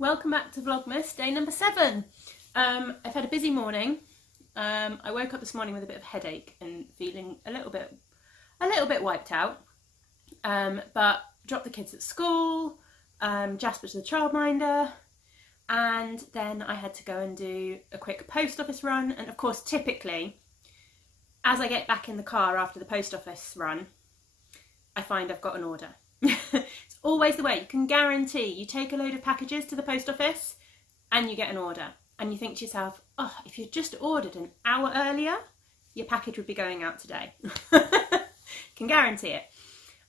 Welcome back to Vlogmas, day number 7. I've had a busy morning. I woke up this morning with a bit of a headache and feeling a little bit wiped out. But dropped the kids at school, Jasper to the childminder, and then I had to go and do a quick post office run. And of course, typically, as I get back in the car after the post office run, I find I've got an order. It's always the way. You can guarantee you take a load of packages to the post office and you get an order, and you think to yourself, oh, if you'd just ordered an hour earlier, your package would be going out today. Can guarantee it.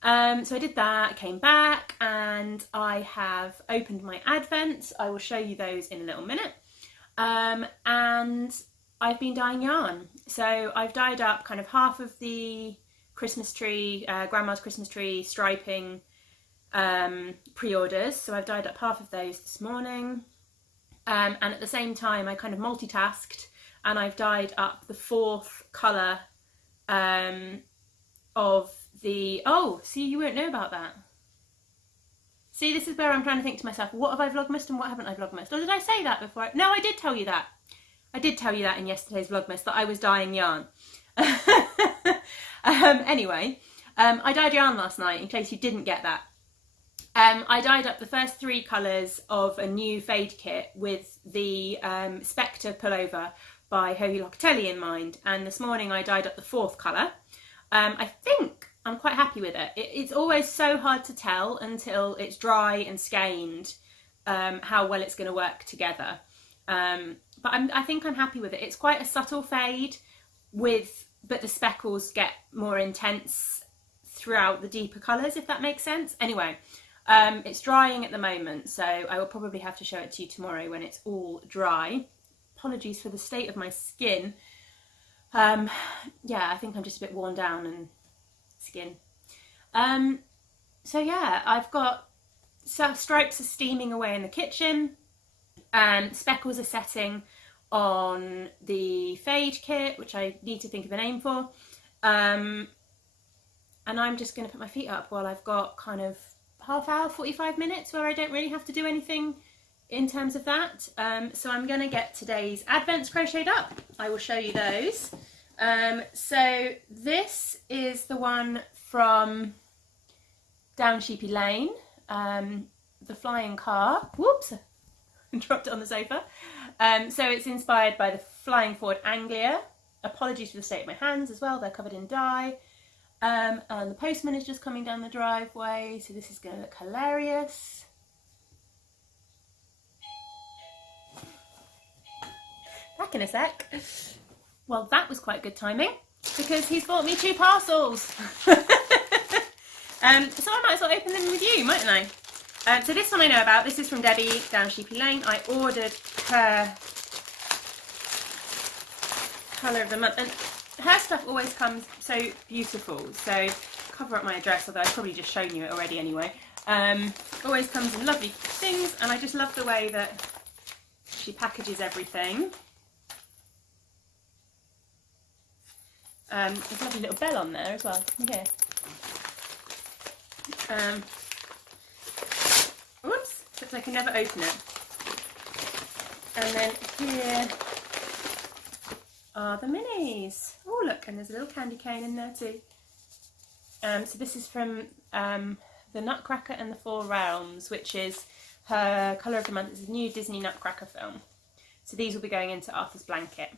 So I did that, came back, and I have opened my advents. I will show you those in a little minute. And I've been dyeing yarn. So I've dyed up kind of half of the Christmas tree, Grandma's Christmas tree striping pre-orders. So I've dyed up half of those this morning. And at the same time, I kind of multitasked and I've dyed up the 4th colour of the... Oh, see, you won't know about that. See, this is where I'm trying to think to myself, what have I vlogmased and what haven't I vlogmased? Or did I say that before? No, I did tell you that. I did tell you that in yesterday's Vlogmas, that I was dyeing yarn. Anyway, I dyed yarn last night, in case you didn't get that. I dyed up the first 3 colours of a new fade kit with the Spectre pullover by Hoagie Locatelli in mind, and this morning I dyed up the 4th colour. I think I'm quite happy with it. It's always so hard to tell until it's dry and skeined how well it's going to work together. But I think I'm happy with it. It's quite a subtle fade, but the speckles get more intense throughout the deeper colours, if that makes sense. Anyway, it's drying at the moment, so I will probably have to show it to you tomorrow when it's all dry. Apologies for the state of my skin. Yeah, I think I'm just a bit worn down and skin. So yeah, I've got stripes are steaming away in the kitchen. Speckles are setting on the fade kit, which I need to think of a name for. And I'm just going to put my feet up while I've got kind of half hour, 45 minutes where I don't really have to do anything in terms of that. So I'm going to get today's advents crocheted up. I will show you those. So this is the one from Down Sheepy Lane, the flying car. Whoops, dropped it on the sofa. So it's inspired by the Flying Forward Anglia. Apologies for the state of my hands as well, they're covered in dye. And the postman is just coming down the driveway, so this is going to look hilarious. Back in a sec. Well, that was quite good timing, because he's bought me 2 parcels. So I might as well open them with you, mightn't I? So this one I know about. This is from Debbie, Down Sheepy Lane. I ordered her colour of the month, and her stuff always comes so beautiful. So cover up my address, although I've probably just shown you it already anyway. Always comes in lovely things, and I just love the way that she packages everything. There's a lovely little bell on there as well. Okay. Whoops, looks like I can never open it. And then here are the minis. Oh look, and there's a little candy cane in there too. So this is from the Nutcracker and the 4 Realms, which is her colour of the month. It's a new Disney Nutcracker film. So these will be going into Arthur's blanket.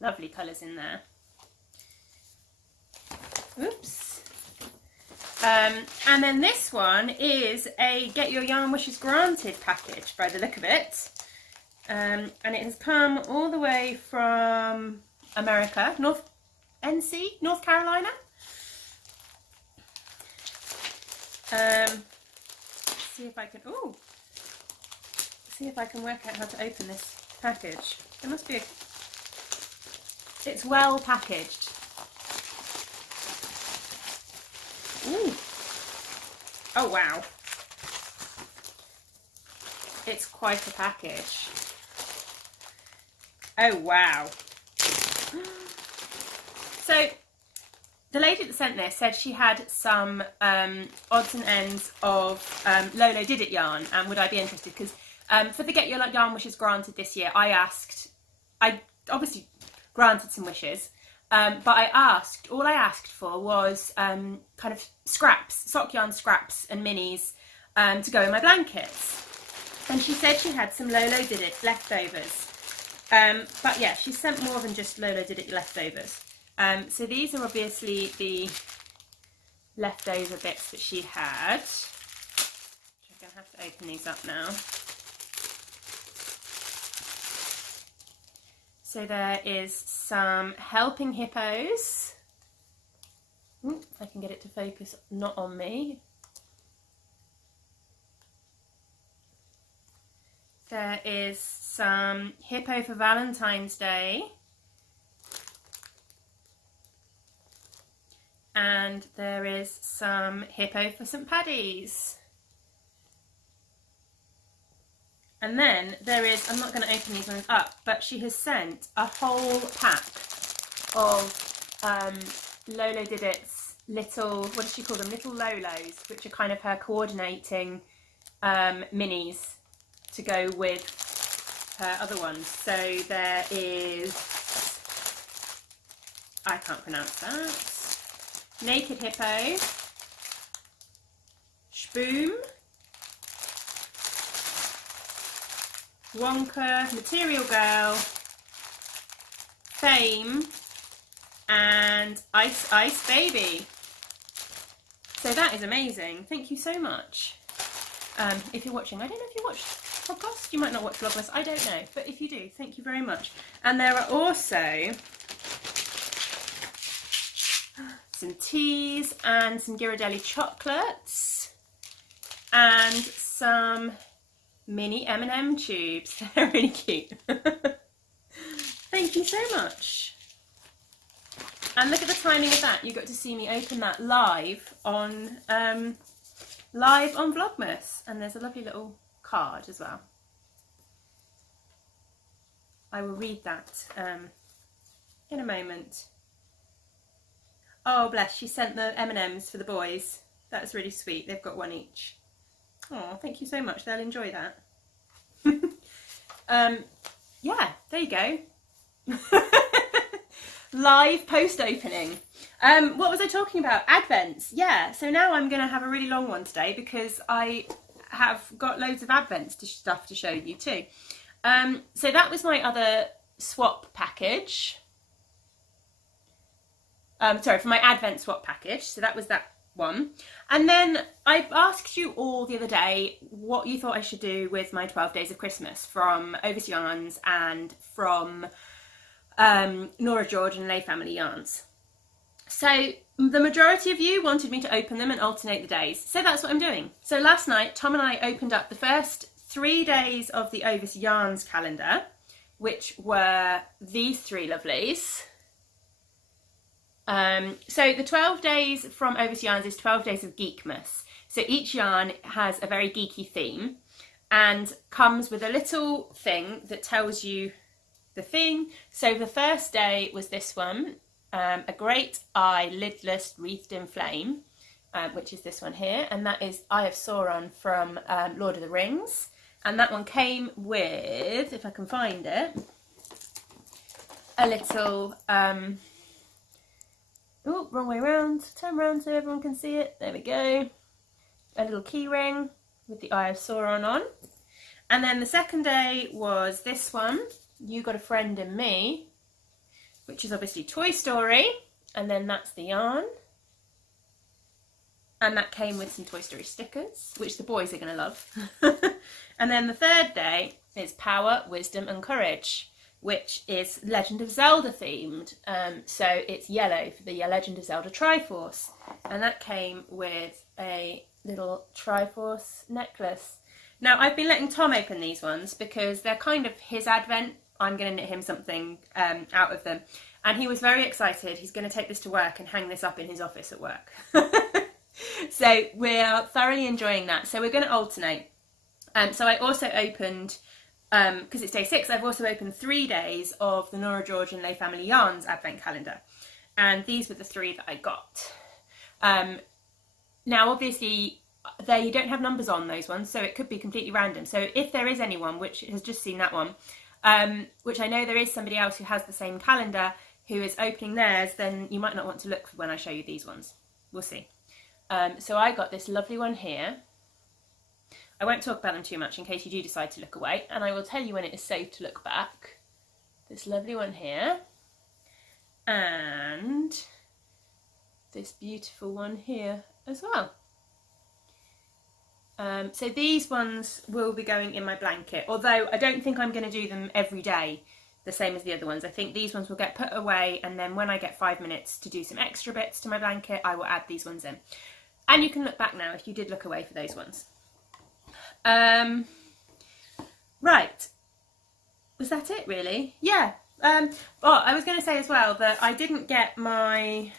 Lovely colours in there. Oops. And then this one is a Get Your Yarn Wishes Granted package by the look of it. And it has come all the way from America, North Carolina. See if I can work out how to open this package. There must be a... It's well packaged. Ooh. Oh wow. It's quite a package. Oh wow. So the lady that sent this said she had some odds and ends of Lolo Did It yarn, and would I be interested? Because for the Get Your Yarn Wishes Granted this year, I obviously granted some wishes, but all I asked for was kind of scraps, sock yarn scraps and minis to go in my blankets. And she said she had some Lolo Did It leftovers. But yeah, she sent more than just Lolo Did It leftovers. So these are obviously the leftover bits that she had. I'm going to have to open these up now. So there is some Helping Hippos. Ooh, if I can get it to focus not on me. There is some Hippo for Valentine's Day. And there is some Hippo for St. Paddy's. And then there is, I'm not going to open these ones up, but she has sent a whole pack of Lolo Did It's little, what does she call them? Little Lolos, which are kind of her coordinating minis to go with her other ones. So there is, I can't pronounce that. Naked Hippo, Spoom, Wonka, Material Girl, Fame, and Ice Baby. So that is amazing. Thank you so much. If you're watching, I don't know if you watch podcasts, you might not watch Vlogmas, I don't know. But if you do, thank you very much. And there are also some teas and some Ghirardelli chocolates and some mini M&M tubes. They're really cute. Thank you so much. And look at the timing of that. You got to see me open that live on Vlogmas, and there's a lovely little card as well. I will read that in a moment. Oh, bless, she sent the M&Ms for the boys. That's really sweet. They've got one each. Oh, thank you so much. They'll enjoy that. Yeah, there you go. Live post opening. What was I talking about? Advents. Yeah, so now I'm going to have a really long one today because I have got loads of Advents stuff to show you too. So that was my other swap package. Sorry, for my Advent swap package. So that was that one. And then I asked you all the other day what you thought I should do with my 12 Days of Christmas from Overseas Yarns and from Nora George and Lay Family Yarns. So the majority of you wanted me to open them and alternate the days. So that's what I'm doing. So last night, Tom and I opened up the first 3 days of the Overseas Yarns calendar, which were these three lovelies. So the 12 days from Overseas Yarns is 12 days of Geekmas. So each yarn has a very geeky theme and comes with a little thing that tells you the theme. So the first day was this one, a great eye lidless wreathed in flame, which is this one here, and that is Eye of Sauron from Lord of the Rings. And that one came with, if I can find it, a little oh, wrong way round. Turn around so everyone can see it. There we go. A little key ring with the Eye of Sauron on. And then the second day was this one, You Got a Friend in Me, which is obviously Toy Story. And then that's the yarn. And that came with some Toy Story stickers, which the boys are going to love. And then the third day is Power, Wisdom and Courage, which is Legend of Zelda themed. So it's yellow for the Legend of Zelda Triforce. And that came with a little Triforce necklace. Now, I've been letting Tom open these ones because they're kind of his advent. I'm going to knit him something out of them. And he was very excited. He's going to take this to work and hang this up in his office at work. So we're thoroughly enjoying that. So we're going to alternate. So I also opened, because it's day 6, I've also opened 3 days of the Nora George and Lay Family Yarns Advent Calendar. and these were the 3 that I got. Now obviously they don't have numbers on those ones, so it could be completely random. So if there is anyone which has just seen that one, which I know there is somebody else who has the same calendar who is opening theirs, then you might not want to look for when I show you these ones. We'll see. So I got this lovely one here. I won't talk about them too much in case you do decide to look away, and I will tell you when it is safe to look back. This lovely one here, and this beautiful one here as well. So these ones will be going in my blanket, although I don't think I'm going to do them every day the same as the other ones. I think these ones will get put away, and then when I get 5 minutes to do some extra bits to my blanket, I will add these ones in. And you can look back now if you did look away for those ones. Right, was that it really? Yeah. Oh, I was going to say as well that I didn't get my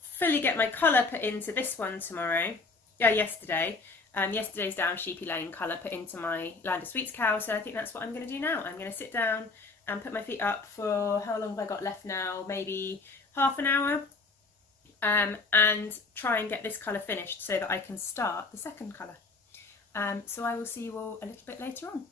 fully get my colour put into this one tomorrow. Yeah, yesterday. Yesterday's Down Sheepy Lane colour put into my Land of Sweets cowl, so I think that's what I'm going to do now. I'm going to sit down and put my feet up for, how long have I got left now? Maybe half an hour, and try and get this colour finished so that I can start the second colour. So I will see you all a little bit later on.